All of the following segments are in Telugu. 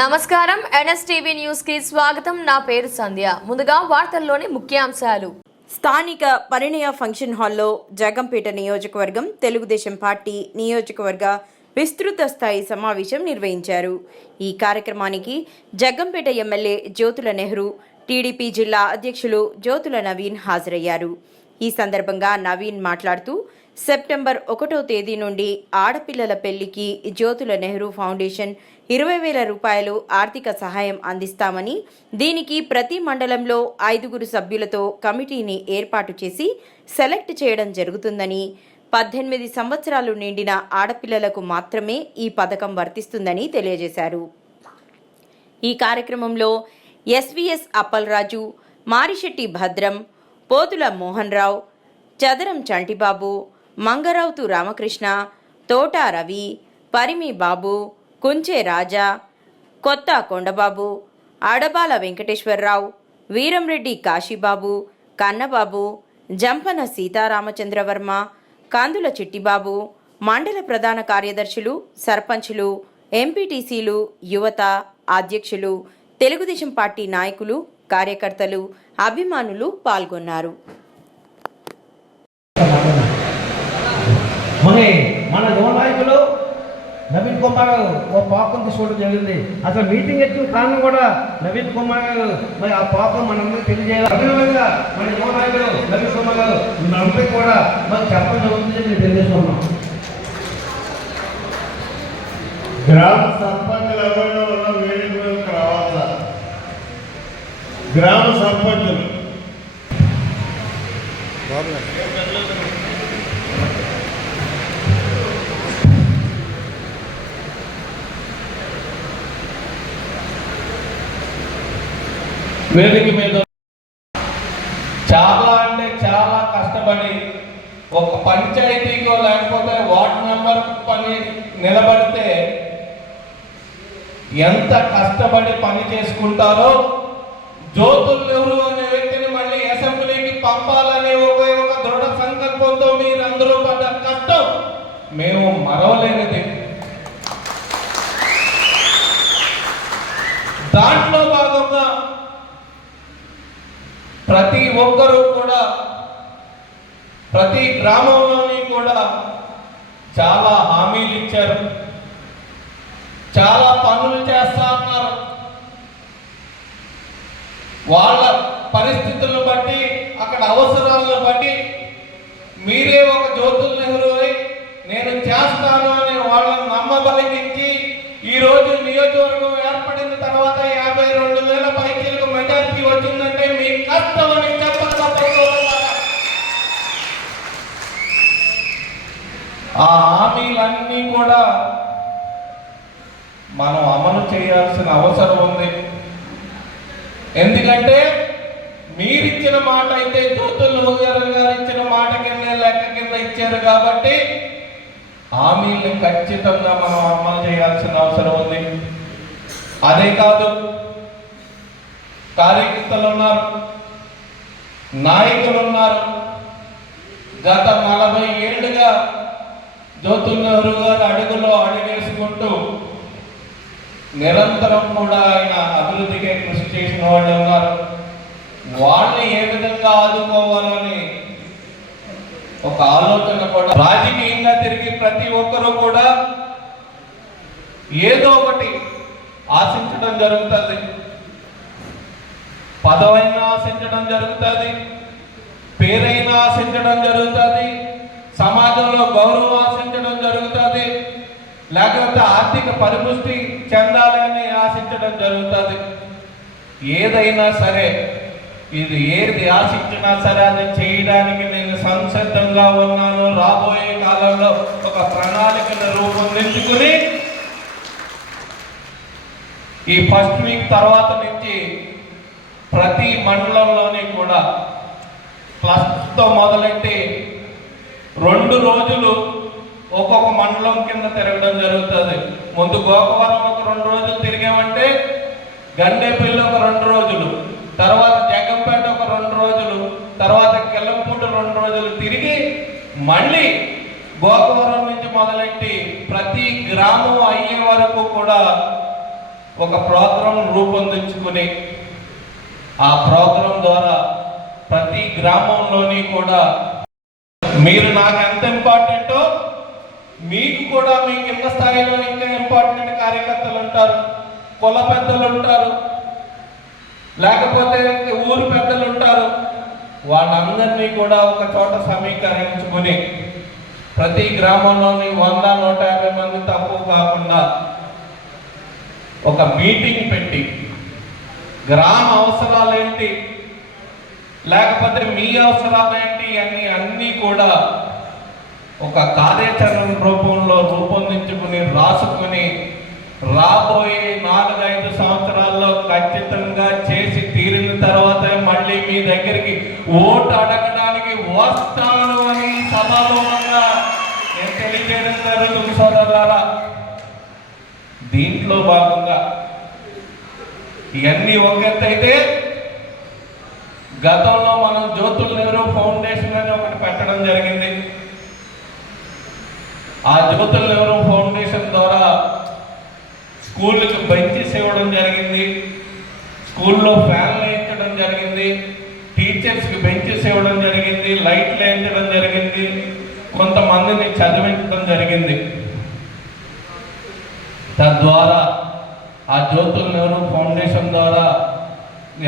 నమస్కారం. ఎన్ఎస్టీవీ న్యూస్కి స్వాగతం. నా పేరు సంధ్య. ముందుగా వార్తల్లోని ముఖ్యాంశాలు. స్థానిక పరిణయ ఫంక్షన్ హాల్లో జగంపేట నియోజకవర్గం తెలుగుదేశం పార్టీ నియోజకవర్గ విస్తృత స్థాయి సమావేశం నిర్వహించారు. ఈ కార్యక్రమానికి జగంపేట ఎమ్మెల్యే జ్యోతుల నెహ్రూ టీడీపీ జిల్లా అధ్యక్షులు జ్యోతుల నవీన్ హాజరయ్యారు. ఈ సందర్భంగా నవీన్ మాట్లాడుతూ సెప్టెంబర్ ఒకటో తేదీ నుండి ఆడపిల్లల పెళ్ళికి జ్యోతుల నెహ్రూ ఫౌండేషన్ ఇరవై వేల రూపాయలు ఆర్థిక సహాయం అందిస్తామని దీనికి ప్రతి మండలంలో ఐదుగురు సభ్యులతో కమిటీని ఏర్పాటు చేసి సెలెక్ట్ చేయడం జరుగుతుందని పద్దెనిమిది సంవత్సరాలు నిండిన ఆడపిల్లలకు మాత్రమే ఈ పథకం వర్తిస్తుందని తెలియజేశారు. ఈ కార్యక్రమంలో ఎస్వీఎస్ అప్పలరాజు మారిశెట్టి భద్రం పోతుల మోహన్ రావు చదరం చంటిబాబు మంగరావుతు రామకృష్ణ తోట రవి పరిమి బాబు కుంచే రాజా కొత్త కొండబాబు ఆడబాల వెంకటేశ్వరరావు వీరంరెడ్డి కాశీబాబు కన్నబాబు జంపన సీతారామచంద్రవర్మ కందుల చిట్టిబాబు మండల ప్రధాన కార్యదర్శులు సర్పంచులు ఎంపీటీసీలు యువత అధ్యక్షులు తెలుగుదేశం పార్టీ నాయకులు కార్యకర్తలు అభిమానులు పాల్గొన్నారు. మరి మన యువ నాయకులు నవీన్ కుమార్ గారు ఓ పాపం తీసుకోవడం జరిగింది. అసలు మీటింగ్ ఎత్తిన కారణం కూడా నవీన్ కుమార్ గారు. మరి ఆ పాపం మనందరికీ తెలియజేయాలి. అభినవంగా మన యువ నవీన్ కుమార్ గారు మనందరికీ కూడా మరి చెప్పడం జరుగుతుంది మేము తెలియజేస్తున్నాం. గ్రామ సర్పంచులు ఎవరైనా ఉన్న వేదిక మీదకి రావాలా గ్రామ సర్పంచులు. వేదిక మీద చాలా అంటే చాలా కష్టపడి ఒక పంచాయతీకో లేకపోతే వార్డ్ మెంబర్ పని నిలబడితే ఎంత కష్టపడి పని చేసుకుంటారో జ్యోతుల్ నెహ్రూ అనే వ్యక్తిని మళ్ళీ అసెంబ్లీకి పంపాలనే ఒక ఒక దృఢ సంకల్పంతో మీరందరూ పడ్డ కష్టం మేము మరవలేనిది. దాంట్లో భాగంగా ప్రతి ఒక్కరూ కూడా ప్రతి గ్రామంలోని కూడా చాలా హామీలు ఇచ్చారు. చాలా పనులు చేస్తా ఉన్నారు. వాళ్ళ పరిస్థితులను బట్టి అక్కడ అవసరాలను బట్టి ఆ హామీలన్నీ కూడా మనం అమలు చేయాల్సిన అవసరం ఉంది. ఎందుకంటే మీరిచ్చిన మాట అయితే జ్యోతుల్ గారు ఇచ్చిన మాట కింద లెక్క కింద ఇచ్చారు కాబట్టి హామీల్ని ఖచ్చితంగా మనం అమలు చేయాల్సిన అవసరం ఉంది. అదే కాదు కార్యకర్తలు ఉన్నారు నాయకులు ఉన్నారు. గత నలభై ఏళ్ళుగా జ్యోతుల్ నెహ్రూ గారు అడుగులో అడుగేసుకుంటూ నిరంతరం కూడా ఆయన అభివృద్ధికి కృషి చేసిన వాళ్ళు ఉన్నారు. వాళ్ళని ఏ విధంగా ఆదుకోవాలని ఒక ఆలోచన కూడా రాజకీయంగా తిరిగి ప్రతి ఒక్కరూ కూడా ఏదో ఒకటి ఆశించడం జరుగుతుంది. పదవైనా ఆశించడం జరుగుతుంది. పేరైనా ఆశించడం జరుగుతుంది. సమాజంలో గౌరవం ఆశించడం లేకపోతే ఆర్థిక పరిపుష్టి చెందాలని ఆశించడం జరుగుతుంది. ఏదైనా సరే ఇది ఏది ఆశించినా సరే అది చేయడానికి నేను సంసిద్ధంగా ఉన్నాను. రాబోయే కాలంలో ఒక ప్రణాళికను రూపొందించుకుని ఈ ఫస్ట్ వీక్ తర్వాత నుంచి ప్రతి మండలంలోని కూడా క్లస్టర్తో మొదలెట్టి రెండు రోజులు ఒక్కొక్క మండలం కింద తిరగడం జరుగుతుంది. ముందు గోకవరం ఒక రెండు రోజులు తిరిగామంటే గండేపల్లి ఒక రెండు రోజులు తర్వాత జగంపేట ఒక రెండు రోజులు తర్వాత కిల్లంపూట రెండు రోజులు తిరిగి మళ్ళీ గోకవరం నుంచి మొదలెట్టి ప్రతి గ్రామం అయ్యే వరకు కూడా ఒక ప్రోగ్రాం రూపొందించుకుని ఆ ప్రోగ్రాం ద్వారా ప్రతి గ్రామంలోని కూడా మీరు నాకు ఎంత ఇంపార్టెంటో మీకు కూడా మీ కింద స్థాయిలో ఇంకా ఇంపార్టెంట్ కార్యకర్తలు ఉంటారు. కుల పెద్దలు ఉంటారు. లేకపోతే ఊరు పెద్దలు ఉంటారు. వాళ్ళందరినీ కూడా ఒక చోట సమీకరించుకుని ప్రతి గ్రామంలోని వంద నూట యాభై మంది తక్కువ కాకుండా ఒక మీటింగ్ పెట్టి గ్రామ అవసరాలు ఏంటి? లేకపోతే మీ అవసరాలు ఏంటి? అన్ని అన్నీ కూడా ఒక కార్యాచరణ రూపంలో రూపొందించుకుని రాసుకుని రాబోయే నాలుగైదు సంవత్సరాల్లో ఖచ్చితంగా చేసి తీరిన తర్వాత మళ్ళీ మీ దగ్గరికి ఓటు అడగడానికి వస్తాను అని సభాముఖంగా నేను తెలియజేయడం జరుగుతుంది సోదరులారా. దీంట్లో భాగంగా ఇవన్నీ ఒకెత్తైతే గతంలో మనం జ్యోతుల నెహ్రూ ఫౌండేషన్ అని ఒకటి పెట్టడం జరిగింది. ఆ జ్యోతుల నెహ్రూ ఫౌండేషన్ ద్వారా స్కూళ్ళకి బెంచెస్ ఇవ్వడం జరిగింది. స్కూల్లో ఫ్యాన్లు వేయించడం జరిగింది. టీచర్స్కి బెంచెస్ ఇవ్వడం జరిగింది. లైట్లు వేయించడం జరిగింది. కొంతమందిని చదివించడం జరిగింది. తద్వారా ఆ జ్యోతుల నెహ్రూ ఫౌండేషన్ ద్వారా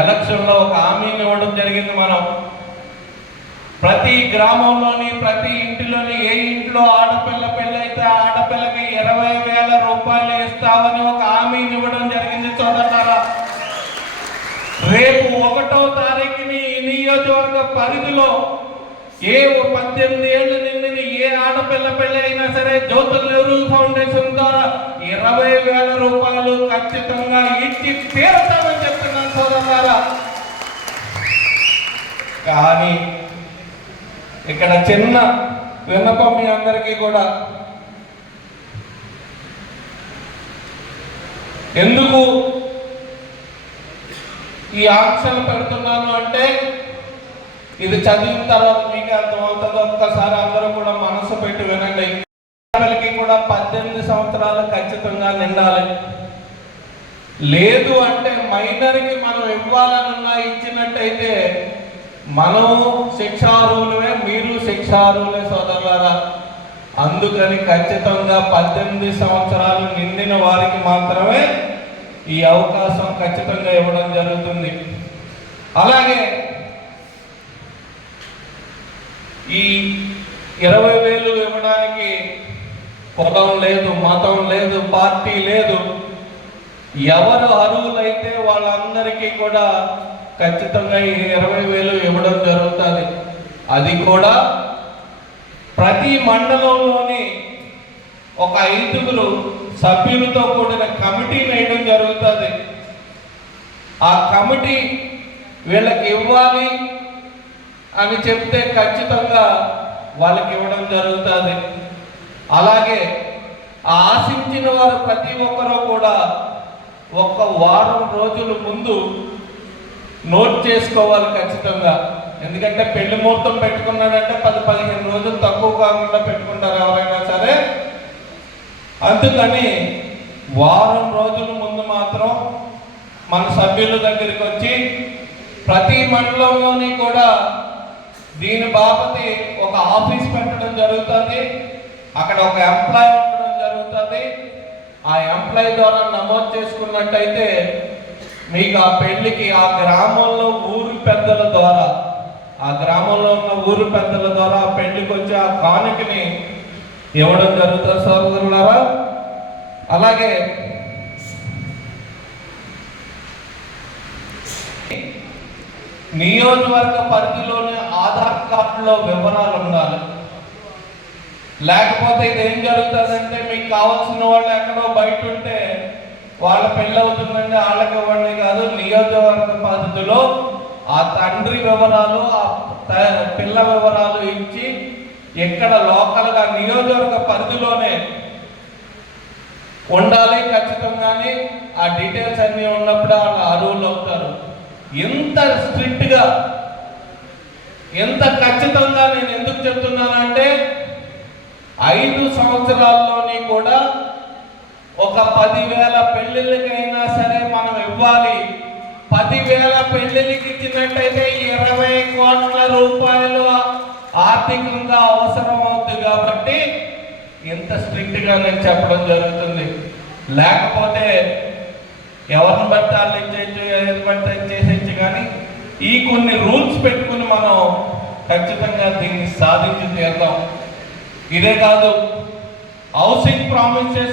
ఎలక్షన్లో ఒక హామీని ఇవ్వడం జరిగింది మనం. ప్రతి గ్రామంలోని ప్రతి ఇంటిలోని ఏ ఇంట్లో ఆడపిల్ల పెళ్ళైతే ఆడపిల్లకి ఇరవై వేల రూపాయలు ఇస్తామని ఒక హామీని ఇవ్వడం జరిగింది చూడతారా రేపు ఒకటో తారీఖుని ఈ నియోజకవర్గ పరిధిలో ఏ పద్దెనిమిది ఏళ్ళు నిండిన ఏ ఆడపిల్ల పెళ్ళి అయినా సరే జ్యోతుల్ నెహ్రూ ఫౌండేషన్ ద్వారా ఇరవై వేల రూపాయలు ఖచ్చితంగా ఇచ్చి తీరుతామని చెప్తున్నాను సోదరులారా కానీ ఇక్కడ చిన్న విన్నపం మీ అందరికీ కూడా. ఎందుకు ఈ ఆంక్షలు పెడుతున్నాను అంటే ఇది చదివిన తర్వాత మీకు అర్థమవుతుంది. ఒక్కసారి అందరూ కూడా మనసు పెట్టి వినండి. పిల్లలకి కూడా పద్దెనిమిది సంవత్సరాలు ఖచ్చితంగా నిండాలి. లేదు అంటే మైనర్కి మనం ఇవ్వాలనున్నా ఇచ్చినట్టయితే మనం శిక్షారులమే మీరు శిక్షారులే సోదరులారా. అందుకని ఖచ్చితంగా పద్దెనిమిది సంవత్సరాలు నిండిన వారికి మాత్రమే ఈ అవకాశం ఖచ్చితంగా ఇవ్వడం జరుగుతుంది. అలాగే ఈ ఇరవై వేలు ఇవ్వడానికి కులం లేదు మతం లేదు పార్టీ లేదు. ఎవరు అర్హులైతే వాళ్ళందరికీ కూడా ఖచ్చితంగా ఈ ఇరవై వేలు ఇవ్వడం జరుగుతుంది. అది కూడా ప్రతి మండలంలోని ఒక ఐదుగురు సభ్యులతో కూడిన కమిటీ వేయడం జరుగుతుంది. ఆ కమిటీ వీళ్ళకి ఇవ్వాలి అని చెప్తే ఖచ్చితంగా వాళ్ళకి ఇవ్వడం జరుగుతుంది. అలాగే ఆశించిన వారు ప్రతి ఒక్కరూ కూడా ఒక వారం రోజుల ముందు నోట్ చేసుకోవాలి ఖచ్చితంగా. ఎందుకంటే పెళ్ళి ముహూర్తం పెట్టుకున్నాడంటే పది పదిహేను రోజులు తక్కువ కాకుండా పెట్టుకుంటారు ఎవరైనా సరే. అందుకని వారం రోజుల ముందు మాత్రం మన సభ్యుల దగ్గరికి వచ్చి ప్రతి మండలంలోని కూడా దీని బాపతి ఒక ఆఫీస్ పెట్టడం జరుగుతుంది. అక్కడ ఒక ఎంప్లాయ్ ఉండడం జరుగుతుంది. ఆ ఎంప్లాయ్ ద్వారా నమోదు చేసుకున్నట్టయితే మీకు ఆ పెళ్ళికి ఆ గ్రామంలో ఊరు పెద్దల ద్వారా ఆ గ్రామంలో ఉన్న ఊరు పెద్దల ద్వారా ఆ పెళ్ళికి వచ్చి ఆ కానుకని ఇవ్వడం జరుగుతుంది సోదరులారా అలాగే నియోజకవర్గ పరిధిలోని ఆధార్ కార్డులో వివరాలు ఉండాలి. లేకపోతే ఇది ఏం జరుగుతుందంటే మీకు కావాల్సిన వాళ్ళు ఎక్కడో బయట ఉంటే వాళ్ళ పెళ్ళి వాళ్ళకి ఇవ్వండి కాదు నియోజకవర్గ పద్ధతిలో ఆ తండ్రి వివరాలు ఆ పిల్ల వివరాలు ఇచ్చి ఎక్కడ లోకల్గా నియోజకవర్గ పరిధిలోనే ఉండాలి ఖచ్చితంగానే. ఆ డీటెయిల్స్ అన్నీ ఉన్నప్పుడు వాళ్ళు అరువులు అవుతారు. ఎంత స్ట్రిక్ట్గా ఎంత ఖచ్చితంగా నేను ఎందుకు చెప్తున్నానంటే ఐదు సంవత్సరాల్లోని కూడా ఒక పదివేల పెళ్ళిళ్ళకైనా సరే మనం ఇవ్వాలి. పదివేల పెళ్ళిళ్ళకి ఇచ్చినట్టయితే ఇరవై కోట్ల రూపాయలు ఆర్థికంగా అవసరం అవుతుంది కాబట్టి ఇంత స్ట్రిక్ట్గా నేను చెప్పడం జరుగుతుంది. లేకపోతే ఎవరిని బట్టి వాళ్ళు ఇచ్చేయచ్చు ఏది చేసేయచ్చు కానీ ఈ కొన్ని రూల్స్ పెట్టుకుని మనం ఖచ్చితంగా దీన్ని సాధించి తీరుతాం. ఇదే కాదు హౌసింగ్ ప్రామిస్ చేసాం